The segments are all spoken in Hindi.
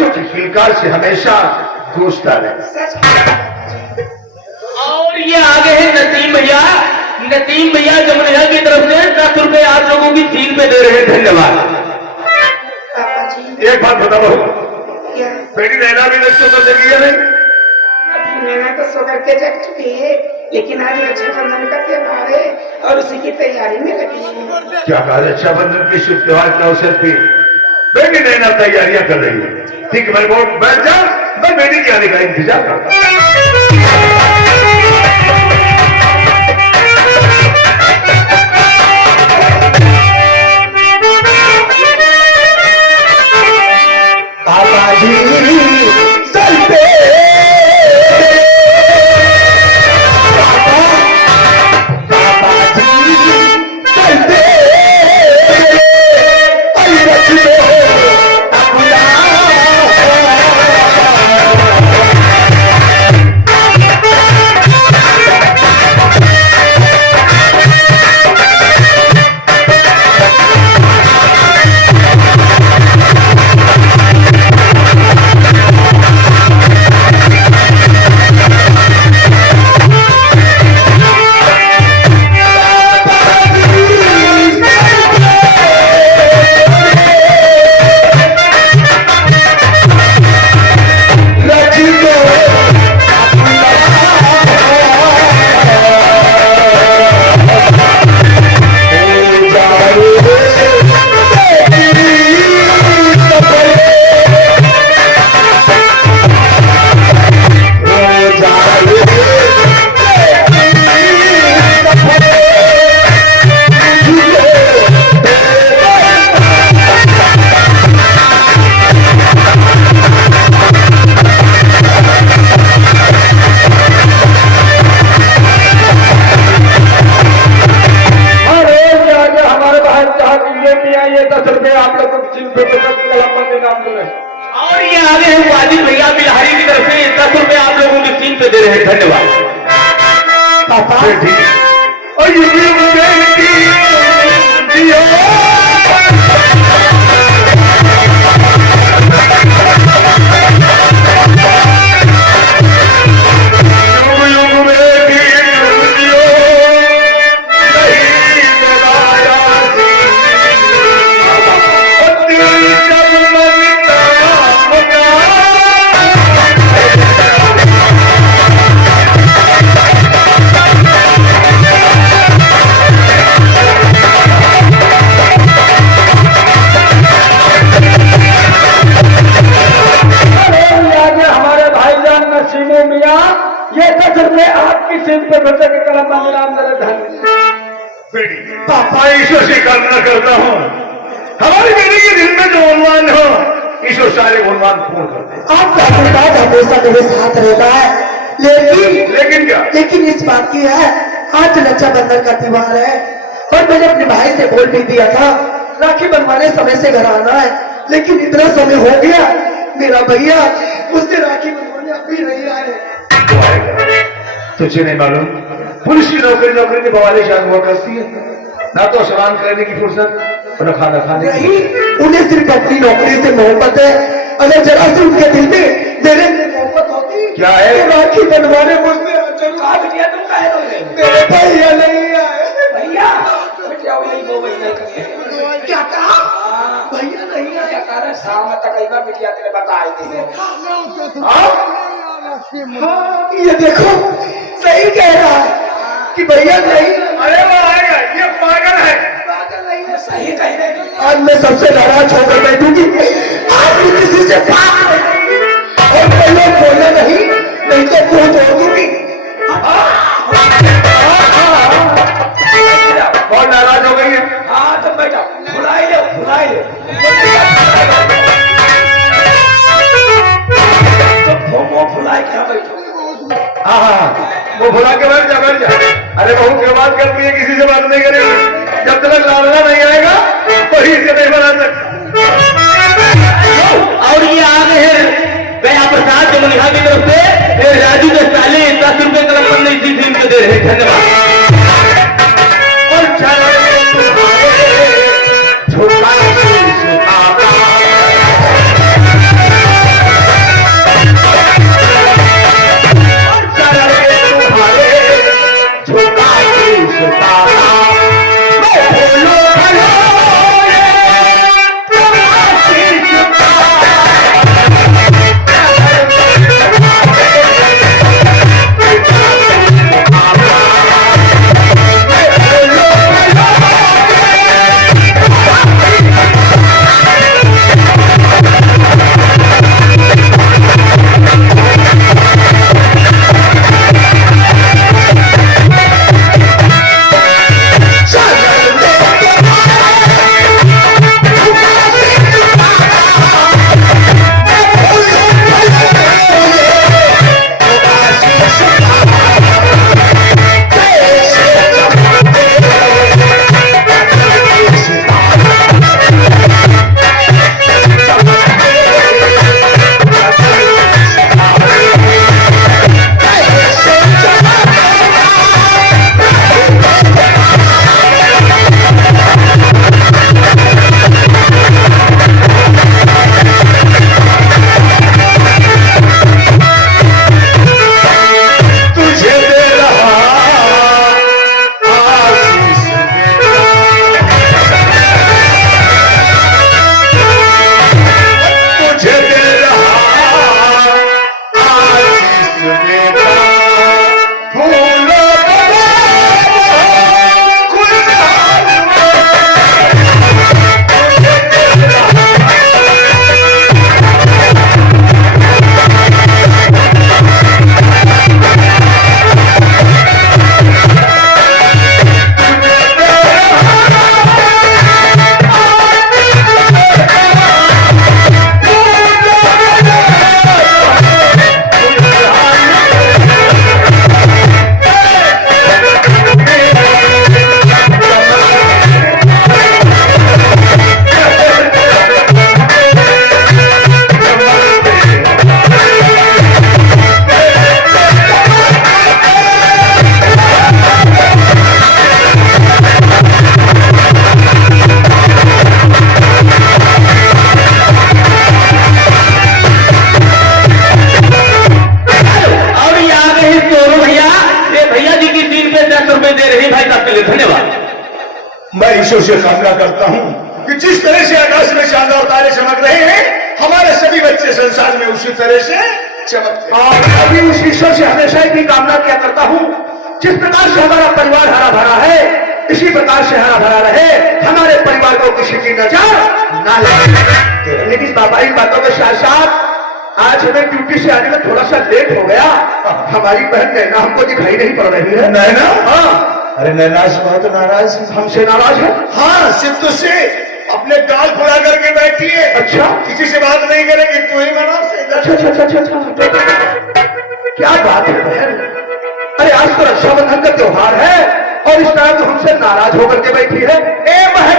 बच्चों की किलकार से हमेशा दोस्ता रहे। और ये आगे है नसीम भैया। नसीम भैया जमुनिया की तरफ से 10 रुपए आप लोगों की सील पे दे रहे हैं। धन्यवाद। पापा जी एक बात बताओ, क्या? बेटी नैना भी बच्चों को जगी है नहीं? अभी नैना तो सो करके जग चुकी है, लेकिन आज रक्षाबंधन का त्योहार है और उसी की तैयारी में लगी है। क्या कहा, रक्षाबंधन के शुभ त्योहार के अवसर पे बेटी नैना तैयारियां कर रही है। ठीक है, मैं बैठ जा, मैं बेटी के आने का इंतजार करता हूं। और ये आगे है वाजिद भैया बिहारी की तरफ से 10 रुपए आप लोगों की सील पे दे रहे हैं। धन्यवाद। पापा और ये पापा ईश्वर से कामना करता हूँ हमारी बेटी के दिल में जो उन्मान हो, ईश्वर सारे उन्मान पूर्ण कर दे। आपका आशीर्वाद हमेशा मेरे साथ रहता है, लेकिन इस बात की है, आज रक्षाबंधन का त्योहार है और मैंने अपने भाई से बोल भी दिया था राखी बनवाने समय से घर आना है, लेकिन इतना समय हो गया मेरा भैया उससे राखी बनवाने अभी नहीं आए। तुझे नहीं मालूम पुलिस की नौकरी की बवाली शायद हुआ करती है, ना तो स्नान करने की फुर्सत और न खाना खाने की। नहीं, उन्हें सिर्फ अपनी नौकरी से मोहब्बत है। अगर जरा से उनके दिल में मेरे मोहब्बत होती क्या है? तो राखी बनवाने मुझसे मेरे भैया नहीं आए। भैया वो महीने क्या कहा? भैया नहीं आए। कारण शाम तक आएगा बिटिया तेरे बताए थे। हाँ, ये देखो सही कह रहा है कि भैया नहीं। अरे वो आएगा, ये पागल है। पागल नहीं है, सही कह रहे हैं। आज मैं सबसे नाराज होकर बैठूंगी, आज भी किसी से बात नहीं और पहले बोले नहीं तो मुंह तोड़ दूंगी। बहुत नाराज हो गई है। हाँ तो बेटा बुलाई लो तो बुलाई क्या बैठो। हाँ वो भुला के बैठ जा। अरे बहू क्या बात करती है, किसी से बात नहीं करेगी। जब तक लाडला नहीं आएगा वही से नहीं बना सकता। और ये आगे है गया प्रसाद जमुनिया की तरफ से राजू के साले 10 रुपए का रकम नहीं दी थी, दे रहे। धन्यवाद। और छोटा मैं ईश्वर से कामना करता हूं कि जिस तरह से आकाश में चांद और तारे चमक रहे हैं, हमारे सभी बच्चे संसार में उसी तरह से चमकते हैं। और अभी उस ईश्वर से हमेशा की कामना क्या करता हूँ, जिस प्रकार से हमारा परिवार हरा भरा है, इसी प्रकार से हरा भरा रहे, हमारे परिवार को किसी की नजर ना लगे। लेकिन बाबा इन बातों के साथ साथ आज हमें ड्यूटी से आने में थोड़ा सा लेट हो गया। हमारी बहन नैना हमको दिखाई नहीं पड़ रही है। नैना? हाँ। अरे नैना से बहुत नाराज, हमसे नाराज है? हाँ, सिर्फ तो से अपने गाल फुला करके बैठी है। अच्छा, किसी से बात नहीं करेगी, तू ही मना से। अच्छा अच्छा अच्छा अच्छा अच्छा, क्या बात है बहन। अरे आज तो रक्षाबंधन का त्योहार है और इस तरह तो हमसे नाराज होकर के बैठी है। ए बहन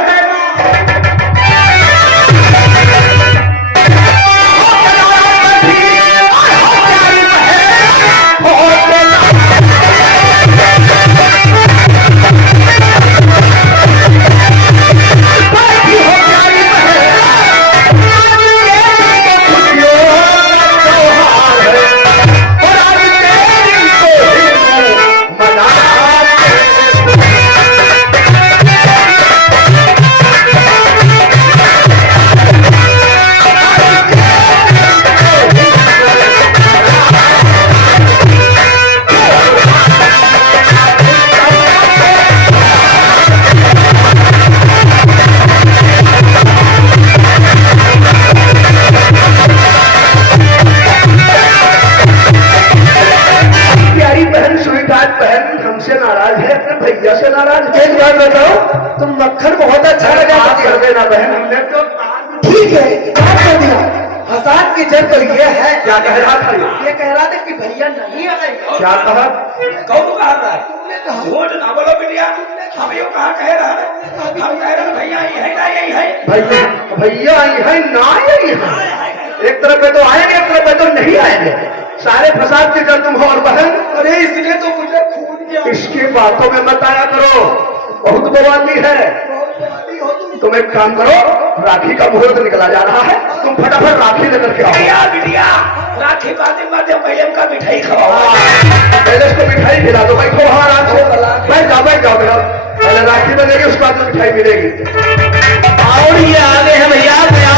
भैया से नाराज। एक बात बताओ, तुम मक्खन बहुत अच्छा लगा कर देना बहन, हमने तो ठीक है बात कर दिया। हसान की जड़ पर यह है, क्या कह रहा था? ये कह रहा था कि भैया नहीं आए। क्या कहा? कौन कह रहा है? तुमने कहा। झूठ ना बोलो बिटिया, हम ये कहा कह रहा है, हम कह रहे हैं भैया आई है ना यही है। भैया आई है ना यही है। एक तरफ पे तो आएंगे, एक तरफ पे तो नहीं आएंगे। सारे फसाद के जड़ तुम हो और बहन। अरे इसलिए तो मुझे खून दिया। इसकी बातों में मत आया करो, बहुत बवाली है। तुम एक काम करो, राखी का मुहूर्त निकला जा रहा है, तुम फटाफट राखी लेकर के आओ। बिटिया राखी बातें पहले उनका मिठाई खाओ। पहले उसको मिठाई खिला दो, बैठो वहां आराम से, बैठ जाओ बैठ जाओ बेटा। पहले राखी बनेगी, उसके बाद मिठाई मिलेगी। और ये आगे है भैया गया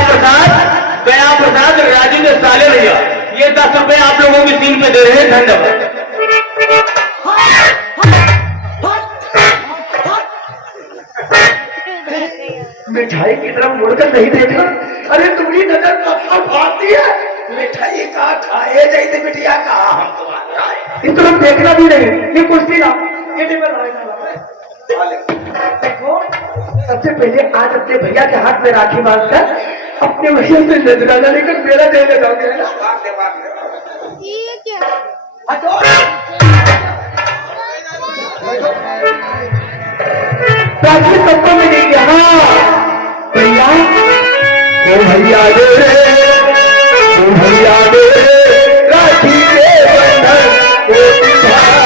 प्रसाद राजू के साले भैया, ये 10 रुपए आप लोगों की टीम पे दे रहे हैं। धन्यवाद। मिठाई की तरफ मुड़कर नहीं देखना। अरे तुम्हारी नजर कब भागती है? मिठाई का खाए जाते बिटिया का हम तुम्हारा इस तरफ देखना भी नहीं। ये कुर्सी ना, ये टेबल देखो। सबसे पहले आज अपने भैया के हाथ में राखी बांधकर अपने भैया से नजराना लेकर मेरा दे ले जाओगे। राखी सबको मिलेगी। हाँ भैया, ओ भैया दे रे, ओ भैया दे रे, राखी के बंधन को निभाना।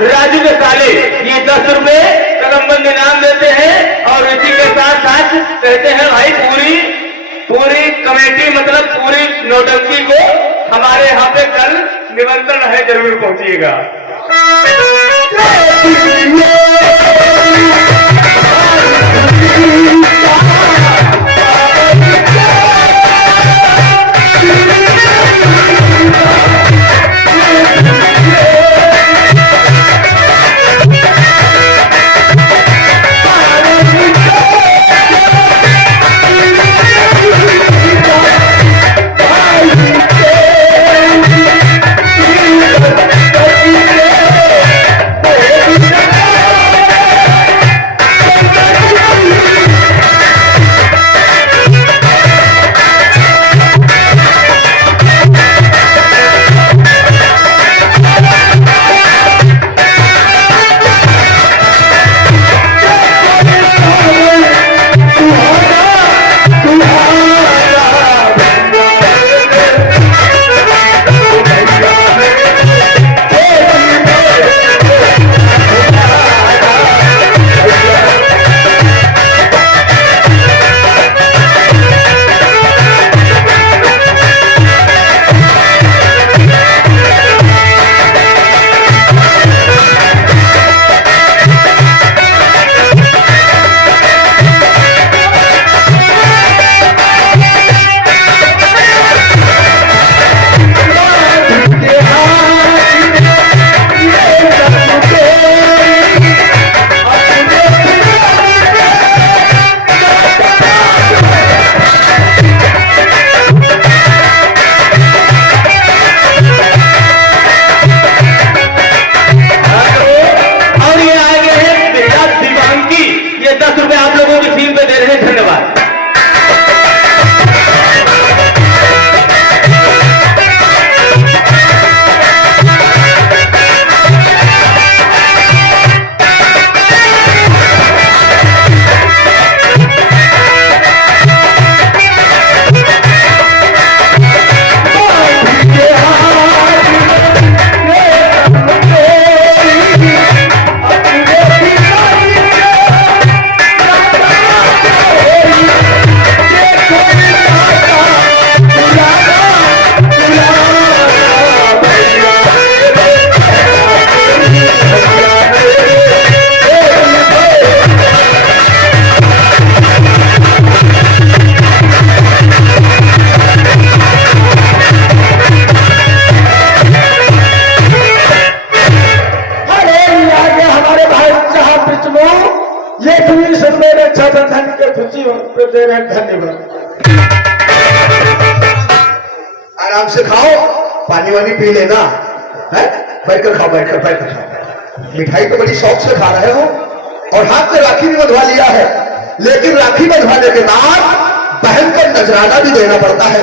राजू के साले ये 10 रुपए कलमबंद इनाम देते हैं और इसी के साथ साथ कहते हैं भाई पूरी कमेटी मतलब पूरी नौटंकी को हमारे यहाँ पे कल निमंत्रण है, जरूर पहुंचिएगा। लोगों की फील्ड पे दे रहे हैं। धन्यवाद। ये तुम्हें सबसे अच्छा धन के खुशी दे रहे हैं। धन्यवाद। आराम से खाओ, पानी वानी पी लेना है। बैठकर खाओ, बैठकर खाओ। मिठाई तो बड़ी शौक से खा रहे हो और हाथ में राखी भी बंधवा लिया है, लेकिन राखी बंधवाने के बाद बहन को नजराना भी देना पड़ता है,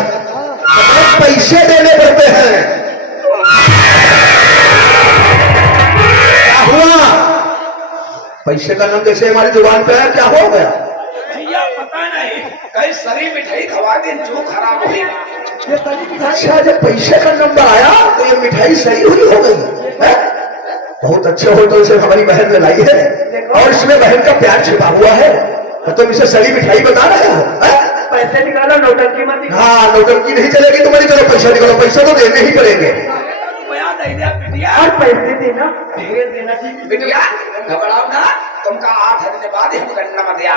पैसे देने पड़ते हैं। क्या हुआ? पैसे का नाम जैसे हमारी जुबान पे है, क्या हो गया? भैया पता नहीं, कहीं सरी मिठाई खवा दे जो खराब हुई। अच्छा, जब पैसे का नंबर आया तो ये मिठाई सही हुई हो गई है? बहुत अच्छे हो तो इसे हमारी बहन ने लाई है और इसमें बहन का प्यार छिपा हुआ है, तो तुम इसे सही मिठाई बता रहे हो? पैसे निकालो, नौटंकी मत निकालो। हाँ, नौटंकी नहीं चलेगी तुम्हारी। चलो पैसा निकालो, पैसा तो देने ही पड़ेंगे। और पैसे देना, ढेर देना। बिटिया घबराओ ना, तुमका 8 दिन बाद ही हम गन्ना में दिया।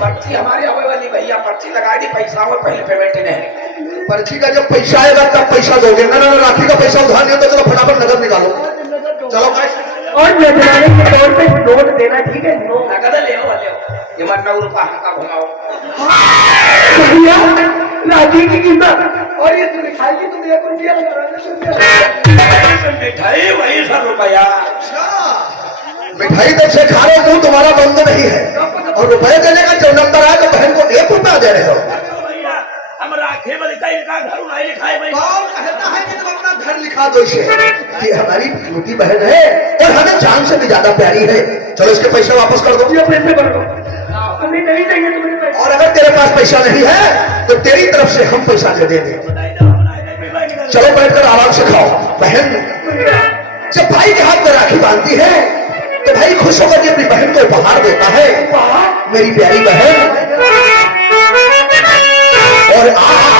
पर्ची हमारी आवे वाली भैया, पर्ची लगा दी, पैसा और पहले पेमेंट नहीं। पर्ची का जब पैसा आएगा तब पैसा दोगे ना? राखी का पैसा उधार नहीं होता, चलो फटाफट नगद निकालो। चलो और नजराने के तौर पे नोट देना, ठीक है? नगद ले आओ, ये मत 9 रुपया हमका घुमाओ। भैया राखी की कीमत और ये मिठाई की तुम 1 रुपया लगा रहे। मिठाई वही 100 रुपया। मिठाई जब से खा रहे हो तुम्हारा बंद नहीं है, और रुपए देने का जब नंबर आया तो बहन को 1 रुपया दे रहे हो। हम राखे में लिखा घर उड़ाई लिखाए भाई। कहता है कि तुम अपना घर लिखा दो इसे, कि हमारी छोटी बहन है और हमें जान से भी ज्यादा प्यारी है। चलो इसके पैसे वापस कर दो। ये पैसे भर दो, हमें नहीं चाहिए तुम्हें पैसे। और अगर तेरे पास पैसा नहीं है तो तेरी तरफ से हम पैसा दे देंगे। चलो बैठकर आराम से खाओ। बहन जब भाई के हाथ में राखी बांधती है तो भाई खुश होकर के अपनी बहन को उपहार देता है। मेरी प्यारी बहन, और आज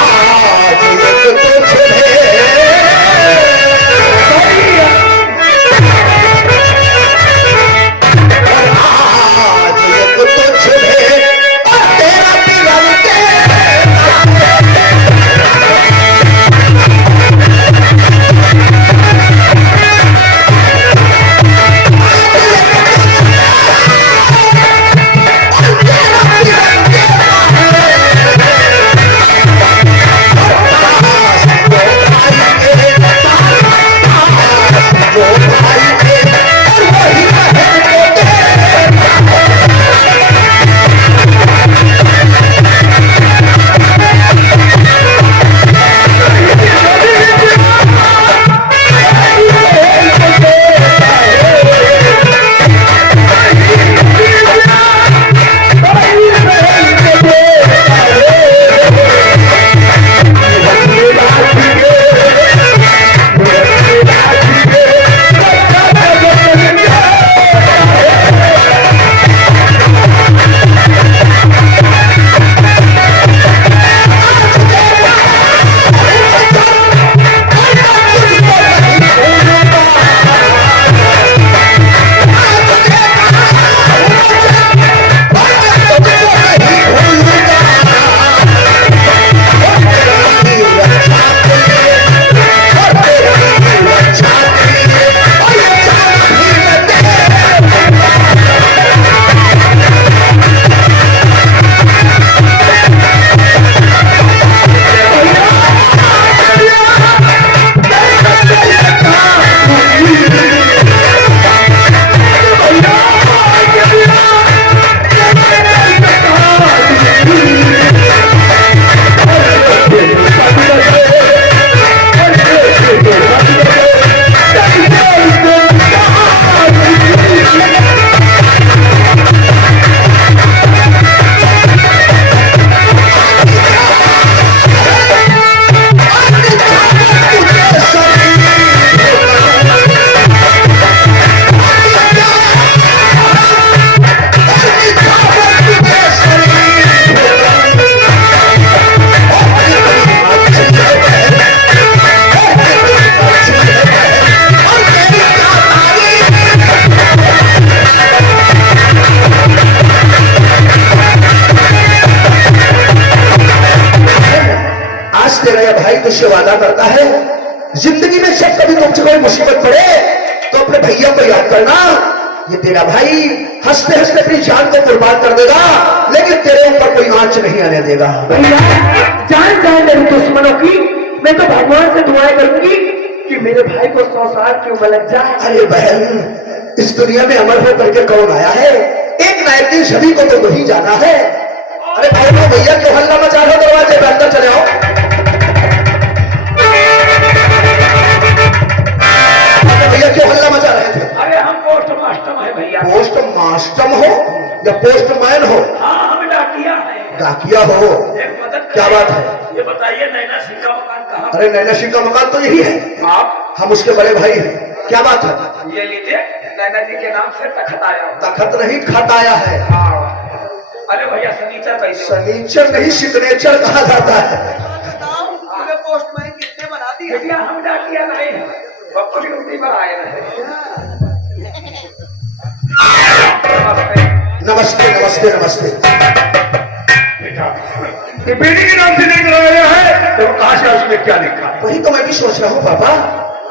जिंदगी में जब कभी तुमसे कोई मुसीबत पड़े तो अपने भैया को याद करना। ये तेरा भाई हंसते हंसते अपनी जान को कुर्बान कर देगा, लेकिन तेरे ऊपर कोई आंच नहीं आने देगा। भैया जान जाए मेरी दुश्मनों की, मैं तो भगवान से दुआएं करूंगी कि मेरे भाई को 100 साल की उम्र लग जाए। अरे बहन, इस दुनिया में अमर हो करके कौन आया है? एक ना एक दिन सभी को तो वही जाना है। अरे भाई भैया क्यों हल्ला मचा रहे हो? दरवाजे पे अंदर चले आओ। भैया क्यों हल्ला मचा रहे थे? अरे हम पोस्ट मास्टर है भैया। पोस्ट मास्टर हो या पोस्टमैन हो? हाँ हम डाकिया है। डाकिया हो? एक मदद क्या बात है? ये बताइए नैना सिंह का मकान कहाँ? अरे नैना सिंह का मकान तो यही है, आप हम उसके बड़े भाई हैं। क्या बात है? ये लीजिए, नैना जी के नाम से तखत आया। तखत नहीं, खत आया है। अरे भैया सनीचर कैसे? सनीचर नहीं, सिग्नेचर कहा जाता है। पोस्टमैन किसने बना दिया? भैया हम डाकिया नहीं है, बप्पू की ड्यूटी पर आए हैं। नमस्ते नमस्ते नमस्ते। ये बेटी के नाम से नहीं कराया है तो कहां से उसमें क्या लिखा है? वही तो मैं भी सोच रहा हूँ पापा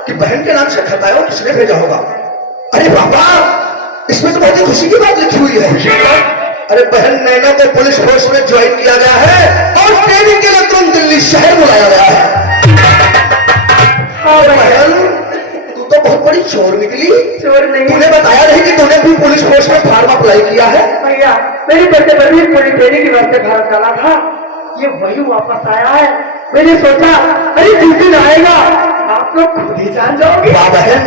कि बहन के नाम से खत आया, किसने भेजा होगा? अरे पापा, इसमें तो बहुत ही खुशी की बात लिखी हुई है। अरे बहन नैना को पुलिस फोर्स में ज्वाइन किया गया है और ट्रेनिंग के लिए तुरंत दिल्ली शहर बुलाया गया है। और बहन तू तो बहुत बड़ी चोर निकली। चोर नहीं तूने बताया नहीं कि तूने भी पुलिस फोर्स में फार्म अप्लाई किया है? भैया, मेरी बच्चे पर भी पूरी ट्रेनिंग के वास्ते भारत डाला था, ये वही वापस आया है। मैंने सोचा अरे जिस दिन आएगा आप लोग खुद ही जान जाओगे। वाह बहन,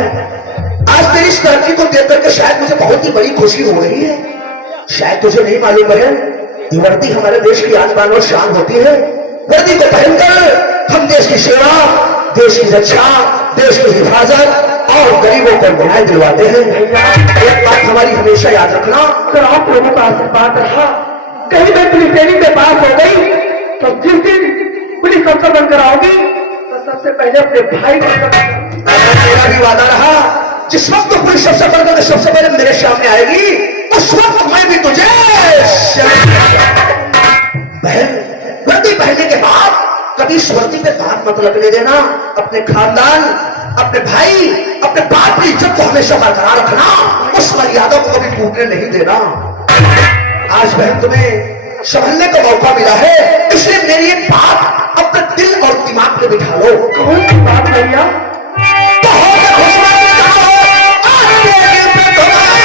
आज तेरी इस तरक्की को देख करके शायद मुझे बहुत ही बड़ी खुशी हो रही है। शायद तुझे नहीं मालूम बहन, ये वर्दी हमारे देश की आन और शान होती है। वर्दी को पहनकर हम देश की सेवा, देश की रक्षा, देश की हिफाजत और गरीबों को न्याय दिलवाते हैं। एक बात हमारी हमेशा याद रखना, तो आप लोगों का आशीर्वाद रहा, कहीं मैं पुलिस ट्रेनिंग में पास हो गई तो जिस दिन पुलिस अफसर बनकर आओगी तो सबसे पहले अपने भाई को मेरा भी वादा रहा, जिस वक्त तो पुलिस अफसर बनकर सबसे पहले मेरे सामने आएगी उस वक्त मैं भी तुझे बहन वर्दी पहनने के बाद कभी इस वर्दी पे दांत मत लगने देना। अपने खानदान, अपने भाई, अपने बाप की इज्जत को हमेशा बरकरार रखना, उस मर्यादा को कभी टूटने नहीं देना। आज बहन तुम्हें संभलने का मौका मिला है, इसलिए मेरी एक बात अपने दिल और दिमाग में बिठा लो। कौन सी बात भैया? बहुत खुशबानी आज के दिन पे तुम्हारा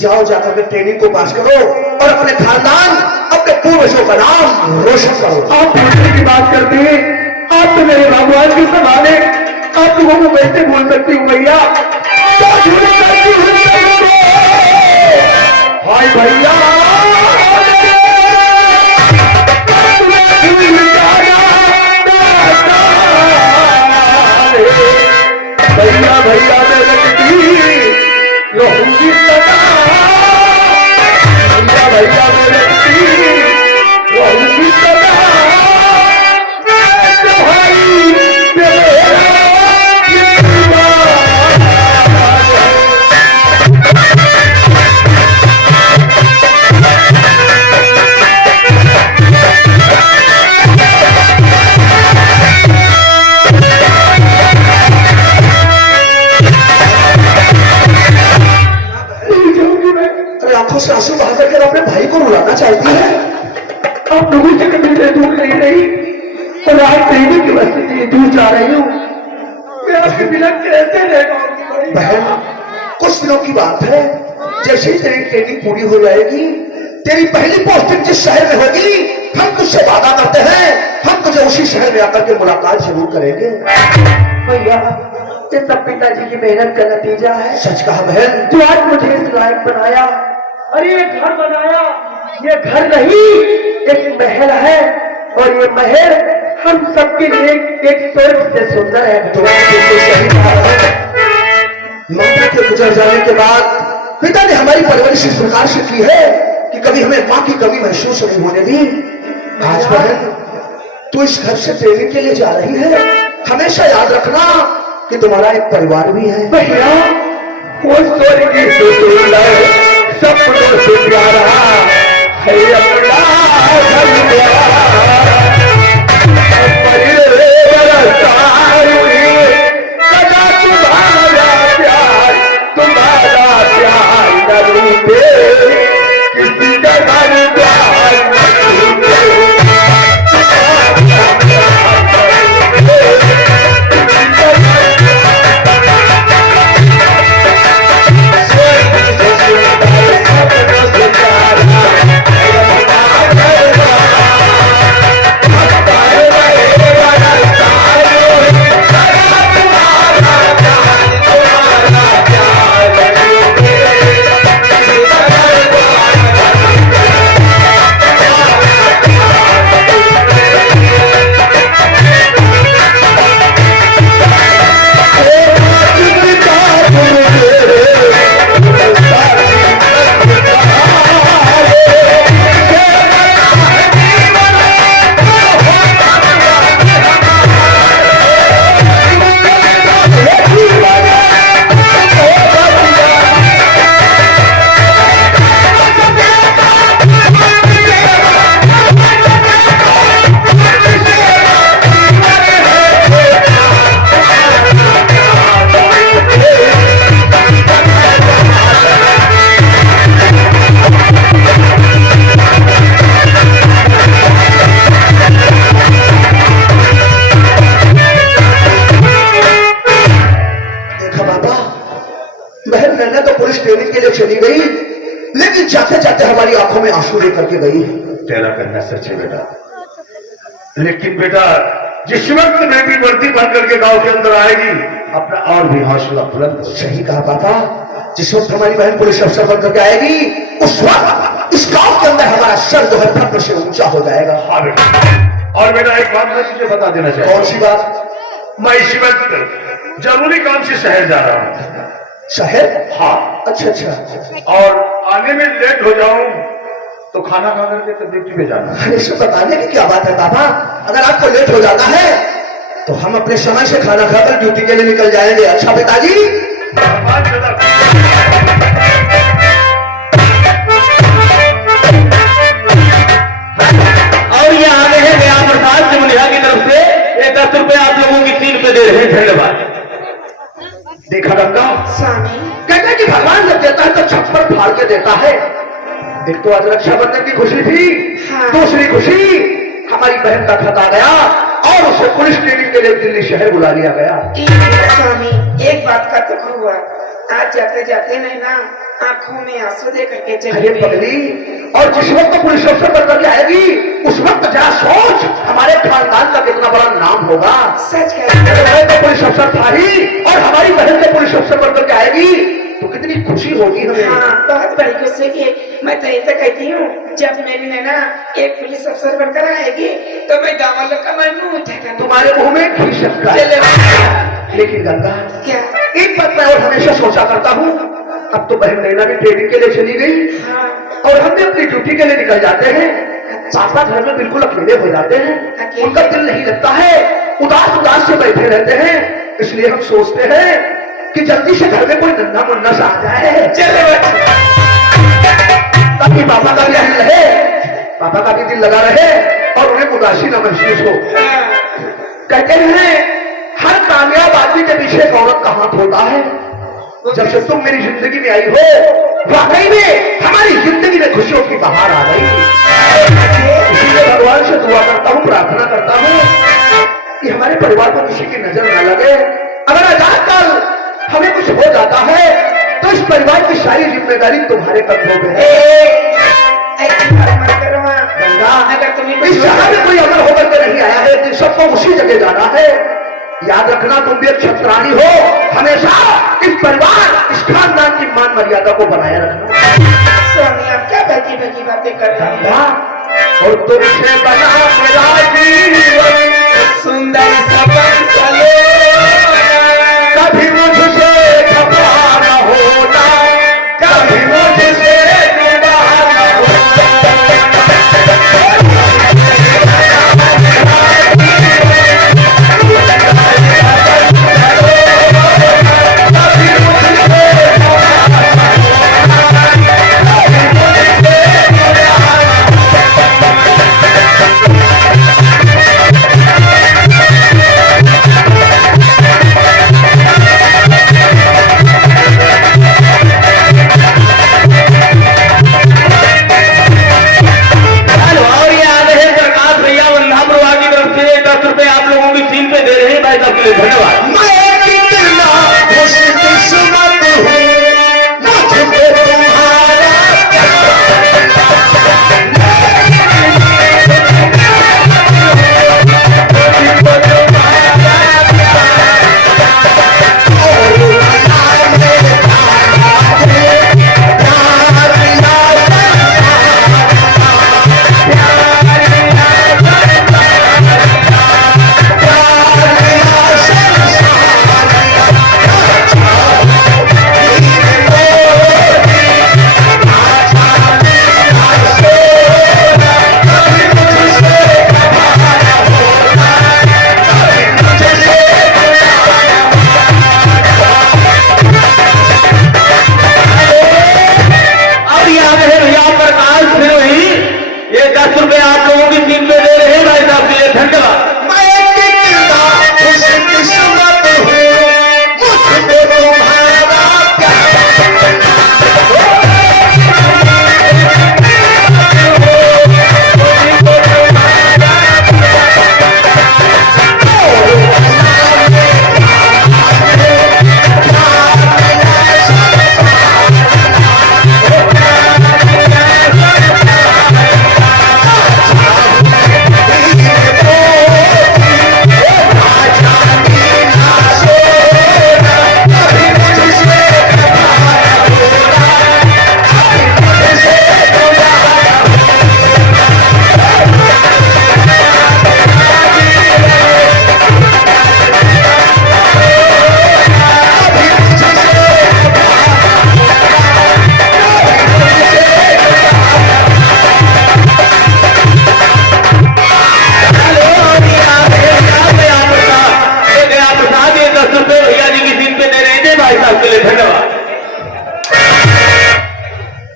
जाओ, जाकर के ट्रेनिंग को पास करो और अपने खानदान, अपने पूर्वजों का नाम रोशन करो। आप भूलने की बात करते हैं, आप तो मेरे भगवान के समान है, आप लोगों को कैसे भूल सकती हूँ भैया? हाय भैया, भैया भैया मैं लगती रहूंगी सदा, भैया भैया मैं लगती रहूंगी सदा, भाई मेरा आंखों से आंसू बहा करके अपने भाई को रुलाना चाहती है। आप लोगों से कभी मैं दूर नहीं रही और आज ट्रेनिंग की वजह से दूर जा रही हूँ, मैं आपके बिना कैसे रह पाऊंगी? बहन कुछ दिनों की बात है, जैसे ही तेरी ट्रेनिंग पूरी हो जाएगी, तेरी पहली पोस्टिंग जिस शहर में होगी हम तुझसे वादा करते हैं, हम तुझे उसी शहर में आकर के मुलाकात जरूर करेंगे। भैया ये सब पिताजी की मेहनत का नतीजा है। सच कहा बहन। जो आज मुझे इस लायक बनाया, अरे ये घर बनाया, ये घर नहीं एक महल है, और ये महल हम सबके लिए एक स्वर्ग से सुंदर है। तो बिल्कुल सही कहा है। माता के गुजर जाने के बाद पिता ने हमारी परवरिश इस प्रकार से की है कि कभी हमें माँ की कमी महसूस नहीं होने दी। आज बहन तू इस घर से ट्रेनिंग के लिए जा रही है, हमेशा याद रखना कि तुम्हारा एक परिवार भी है। भैया वो स्वर्ग से सुंदर सपनों से प्यारा है अपना घर प्यारा। चली गई, लेकिन जाते जाते हमारी आंखों में आंसू लेकर के गई। तेरा कहना सच है बेटा, लेकिन बेटा जिस वक्त बेटी वर्दी बन करके गांव के अंदर आएगी अपना और भी हौसला बुलंद। सही कहा पापा, जिस वक्त हमारी बहन पुलिस अफसर बन करके आएगी उस वक्त इस गांव के अंदर हमारा सर जो है फक्र से ऊंचा हो जाएगा। हाँ बेटा, और बेटा एक बात मैं तुझे बता देना चाहिए। कौन सी बात? मैं इसी वक्त जरूरी काम से शहर जा रहा हूँ। शहर? हाँ। अच्छा अच्छा। और आने में लेट हो जाऊं तो खाना खा करके तो ड्यूटी पे जाना। अरे इसको बताने की क्या बात है पापा, अगर आपको लेट हो जाना है तो हम अपने समय से खाना खाकर ड्यूटी के लिए निकल जाएंगे। अच्छा पिताजी? और ये आ गए हैं नया प्रसाद सिमलिया की तरफ से 10 रुपए आप लोगों की सीट पे दे रहे हैं। धन्यवाद। देखा गंगा, स्वामी कहते हैं कि भगवान जब देता है तो छप्पर फाड़ के देता है। एक तो आज रक्षाबंधन की खुशी थी, हाँ। दूसरी खुशी हमारी बहन का खत आ गया और उसे पुलिस ट्रेनिंग के लिए दिल्ली शहर बुला लिया गया। स्वामी एक बात का दुख हुआ, आज जाते जाते नहीं ना आंखों में आंसू दे करके चली अरे गई। पगली, और जिस वक्त पुलिस अफसर बन करके आएगी उस वक्त जरा सोच हमारे खानदान का कितना बड़ा नाम होगा। सच मैं तो पुलिस अफसर था ही और हमारी बहन तो पुलिस अफसर बन करके आएगी तो कितनी खुशी होगी हमें। हाँ, बहुत बड़ी खुशी की। मैं तो ये तो कहती हूँ जब मेरी नैना एक पुलिस अफसर बनकर आएगी तो मैं गाँव वालों का मैं मुंह उठाकर तुम्हारे मुंह में घी सकता चले है। लेकिन गंगा, क्या? एक बात मैं और हमेशा सोचा करता हूँ, अब तो बहन नैना भी ट्रेनिंग के लिए चली गई हाँ। और हम भी अपनी ड्यूटी के लिए निकल जाते हैं। पापा घर में बिल्कुल अकेले हो जाते हैं, अकेले? उनका दिल नहीं लगता है, उदास उदास से बैठे रहते हैं। इसलिए हम सोचते हैं कि जल्दी से घर में कोई नन्हा मुन्ना सा आ जाए, चले ताकि पापा का भी दिल रहे, पापा का भी दिल लगा रहे और उन्हें उदासी न महसूस हो। कहते हैं हर कामयाब आदमी के पीछे एक औरत का हाथ होता है। जब से तुम मेरी जिंदगी में आई हो, वाकई में हमारी जिंदगी में खुशियों की बहार आ गई। इसीलिए भगवान से दुआ करता हूँ, प्रार्थना करता हूँ कि हमारे परिवार को किसी की नजर न लगे। अगर अचानक हमें कुछ हो जाता है तो इस परिवार की सारी जिम्मेदारी तुम्हारे कंधों पे है। ऐसी बात मत करो। गंगा, जाना। अगर तुम्हें इस जगह में कोई अमर होकर के नहीं आया है, तो सबको उसी जगह जाना है। याद रखना, तुम भी एक क्षत्राणी हो, हमेशा इस परिवार, इस खानदान की मान मर्यादा को बनाए रखना। स्वामी आप क्या बकी बकी बातें कर रहे हैं? हाँ, और तुमसे बना मेरा जीवन सुंदर सपन चलो, कभी मुझसे खफा न होना, कभी मुझसे जुदा न होना। और ये आ रहे हैं प्रकाश भैया वंदा प्रभा की तरफ से 10 रुपए आप लोगों की सीन पे दे रहे हैं भाई साहब के लिए धन्यवाद। मैं कितना खुशकिस्मत हूँ, मुझको तुम्हारा अब ये आ रहे हैं भैया प्रकाश फिर वही ये 10 रुपए आप लोगों की सीन पे दे रहे हैं भाई साहब के लिए धन्यवाद। मैं कितना खुशकिस्मत हूँ, मुझको तुम्हारा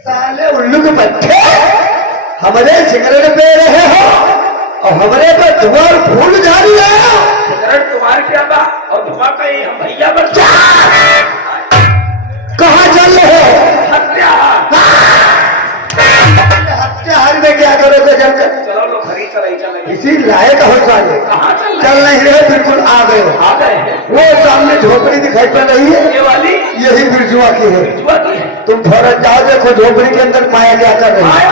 साले उल्लू के बच्चे हमारे सिगरेट पे रहे हो और हमारे पे धुआं फूल जा रही है। सिगरेट तुम्हारे क्या बा और धुआं कहीं हम भैया बच्चा कहाँ चल रहे हो? हत्या। हत्याहार में क्या करोगे जब तक चलो लोग खरीद चलाई चलेंगे। इसी लायक हो साले। कहाँ चल चल नहीं रहे, बिल्कुल आ गए हो। आ गए हैं। वो सामने झोपड़ी दिखाई पड़ रही है, ये वाली यही बिरजुआ की है। जुआ की है। तुम फौरन जाओ, देखो झोपड़ी के अंदर माया क्या कर रही है।